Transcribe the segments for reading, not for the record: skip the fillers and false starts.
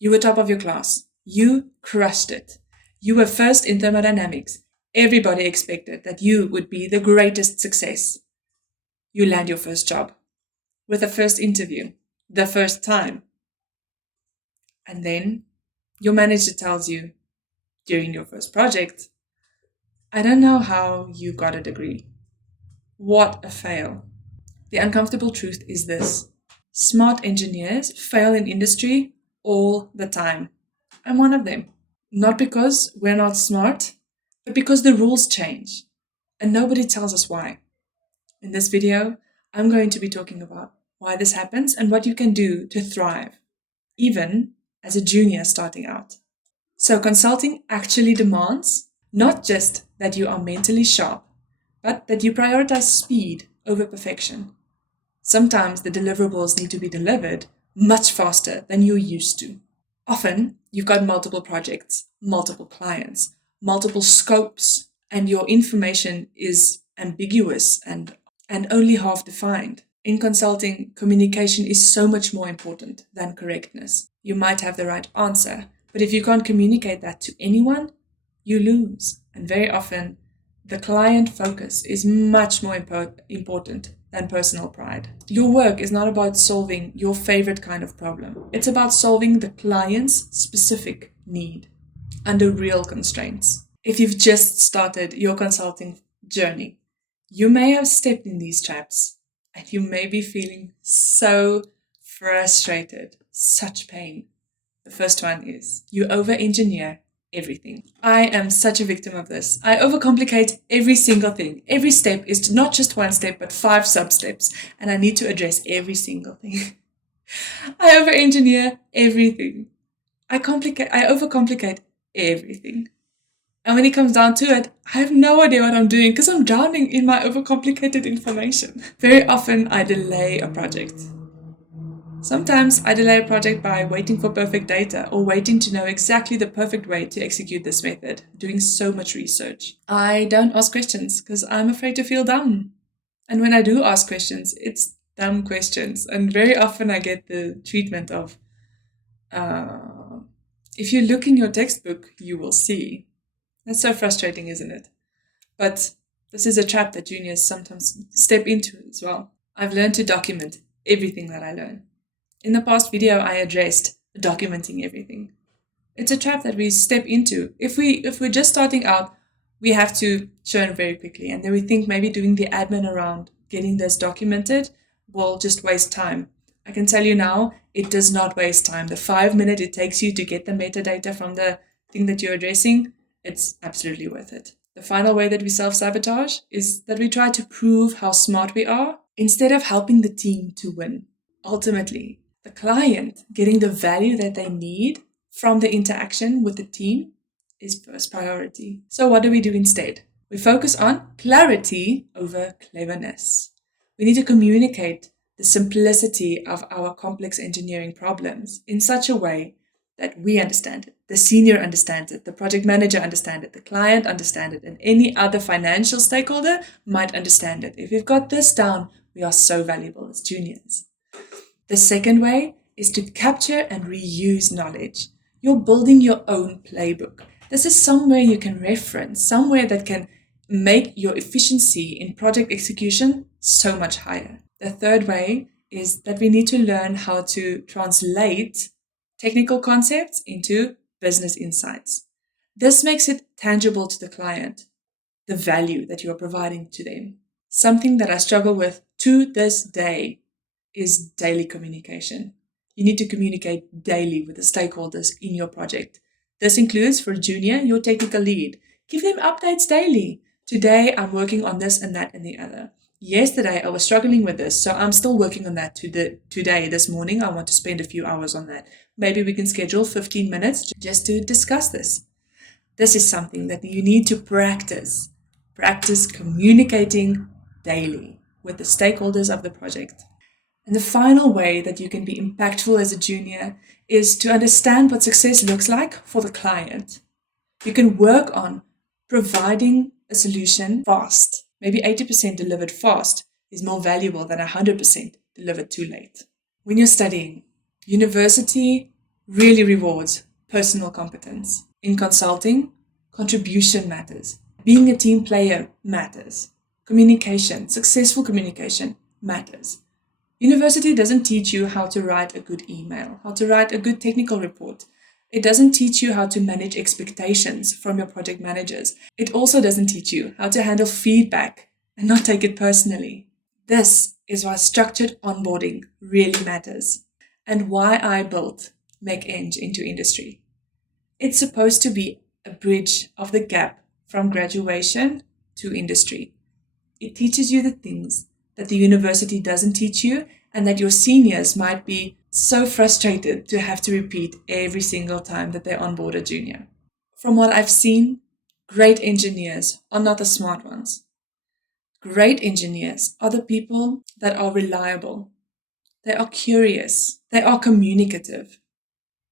You were top of your class. You crushed it. You were first in thermodynamics. Everybody expected that you would be the greatest success. You land your first job with the first interview, the first time. And then your manager tells you during your first project, I don't know how you got a degree. What a fail. The uncomfortable truth is this. Smart engineers fail in industry all the time. I'm one of them. Not because we're not smart, but because the rules change. And nobody tells us why. In this video, I'm going to be talking about why this happens and what you can do to thrive, even as a junior starting out. So consulting actually demands not just that you are mentally sharp, but that you prioritize speed over perfection. Sometimes the deliverables need to be delivered much faster than you're used to. Often, you've got multiple projects, multiple clients, multiple scopes, and your information is ambiguous and only half defined. In consulting, communication is so much more important than correctness. You might have the right answer, but if you can't communicate that to anyone, you lose. And very often, the client focus is much more important than personal pride. Your work is not about solving your favorite kind of problem. It's about solving the client's specific need under real constraints. If you've just started your consulting journey, you may have stepped in these traps and you may be feeling so frustrated, such pain. The first one is you over-engineer everything. I am such a victim of this. I overcomplicate every single thing. Every step is not just one step, but 5 sub-steps, and I need to address every single thing. I over-engineer everything. I overcomplicate everything. And when it comes down to it, I have no idea what I'm doing because I'm drowning in my overcomplicated information. Very often, I delay a project. Sometimes I delay a project by waiting for perfect data or waiting to know exactly the perfect way to execute this method, doing so much research. I don't ask questions because I'm afraid to feel dumb. And when I do ask questions, it's dumb questions. And very often I get the treatment of, if you look in your textbook, you will see. That's so frustrating, isn't it? But this is a trap that juniors sometimes step into as well. I've learned to document everything that I learn. In the past video, I addressed documenting everything. It's a trap that we step into. If we're just starting out, we have to churn very quickly. And then we think maybe doing the admin around getting this documented will just waste time. I can tell you now, it does not waste time. The 5 minutes it takes you to get the metadata from the thing that you're addressing, it's absolutely worth it. The final way that we self-sabotage is that we try to prove how smart we are instead of helping the team to win. Ultimately, the client getting the value that they need from the interaction with the team is first priority. So what do we do instead? We focus on clarity over cleverness. We need to communicate the simplicity of our complex engineering problems in such a way that we understand it, the senior understands it, the project manager understands it, the client understands it, and any other financial stakeholder might understand it. If we've got this down, we are so valuable as juniors. The second way is to capture and reuse knowledge. You're building your own playbook. This is somewhere you can reference, somewhere that can make your efficiency in project execution so much higher. The third way is that we need to learn how to translate technical concepts into business insights. This makes it tangible to the client, the value that you are providing to them. Something that I struggle with to this day is daily communication. You need to communicate daily with the stakeholders in your project. This includes, for junior, your technical lead. Give them updates daily. Today, I'm working on this and that and the other. Yesterday, I was struggling with this, so I'm still working on that today, this morning. I want to spend a few hours on that. Maybe we can schedule 15 minutes just to discuss this. This is something that you need to practice. Practice communicating daily with the stakeholders of the project. And the final way that you can be impactful as a junior is to understand what success looks like for the client. You can work on providing a solution fast. Maybe 80% delivered fast is more valuable than 100% delivered too late. When you're studying, university really rewards personal competence. In consulting, contribution matters. Being a team player matters. Communication, successful communication matters. University doesn't teach you how to write a good email, how to write a good technical report. It doesn't teach you how to manage expectations from your project managers. It also doesn't teach you how to handle feedback and not take it personally. This is why structured onboarding really matters and why I built MechEng Into Industry. It's supposed to be a bridge of the gap from graduation to industry. It teaches you the things that the university doesn't teach you and that your seniors might be so frustrated to have to repeat every single time that they onboard a junior. From what I've seen, great engineers are not the smart ones. Great engineers are the people that are reliable. They are curious. They are communicative.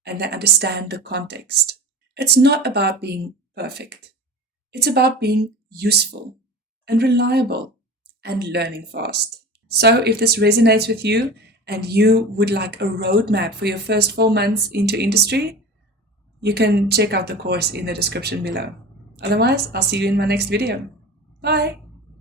And they understand the context. It's not about being perfect. It's about being useful and reliable and learning fast. So if this resonates with you and you would like a roadmap for your first 4 months into industry, you can check out the course in the description below. Otherwise, I'll see you in my next video. Bye!